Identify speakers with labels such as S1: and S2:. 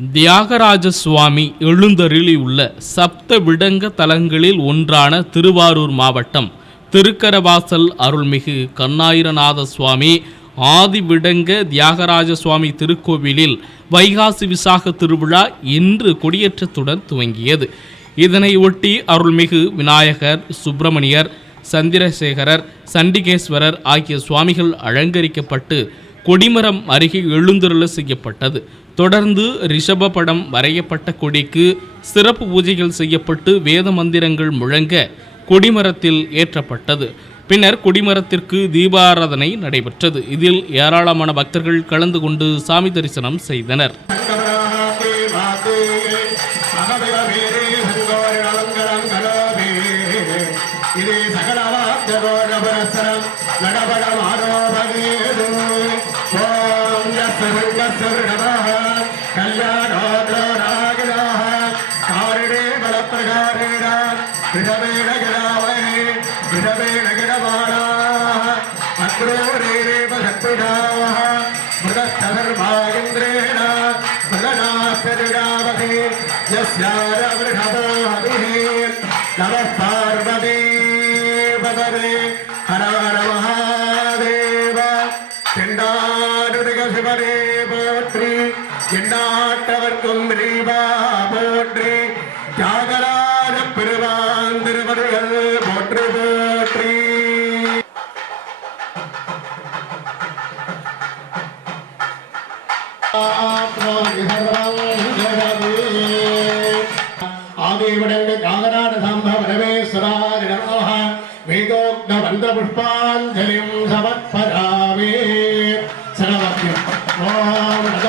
S1: தியாகராஜ சுவாமி எழுந்தருளி உள்ள சப்த விடங்க தலங்களில் ஒன்றான திருவாரூர் மாவட்டம் திருக்கரவாசல் அருள்மிகு கண்ணாயிரநாத சுவாமி ஆதிவிடங்க தியாகராஜ சுவாமி திருக்கோவிலில் வைகாசி விசாக திருவிழா இன்று கொடியேற்றத்துடன் துவங்கியது. இதனை ஒட்டி அருள்மிகு விநாயகர் சுப்பிரமணியர் சந்திரசேகரர் சண்டிகேஸ்வரர் ஆகிய சுவாமிகள் அலங்கரிக்கப்பட்டு கொடிமரம் அருகே எழுந்தருள செய்யப்பட்டது. தொடர்ந்து ரிஷப படம் வரையப்பட்ட கொடிக்கு சிறப்பு பூஜைகள் செய்யப்பட்டு வேத மந்திரங்கள் முழங்க கொடிமரத்தில் ஏற்றப்பட்டது. பின்னர் கொடிமரத்திற்கு தீபாராதனை நடைபெற்றது. இதில் ஏராளமான பக்தர்கள் கலந்து கொண்டு சாமி தரிசனம் செய்தனர்.
S2: சங்கராகே मृगस्थधर्मागेन्द्रेण मृगनास्तरिडावधे यस्यारवृषभो हविः नमः पार्वती पदरे हर हर महादेव पिण्डानुदिगशिवरे போற்றி எண்ணாட்டவர்க்கும் ரீவா போற்றி தியாகராஜ பெருமான் திருவருகள் போற்றி போற்றி. ஆதிவிடங்கு காகநாட சம்பவ பரமேஸ்வராய நமः வேதோக்த வந்த புஷ்பாஞ்சலிம் சமர்